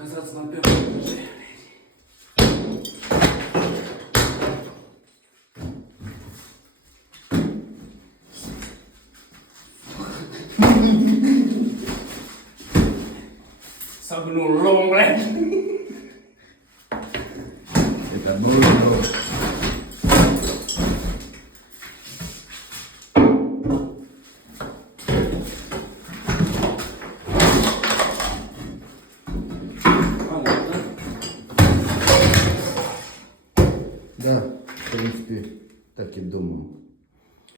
оказаться на первом этаже. Согнул лом, блядь. Это нужно.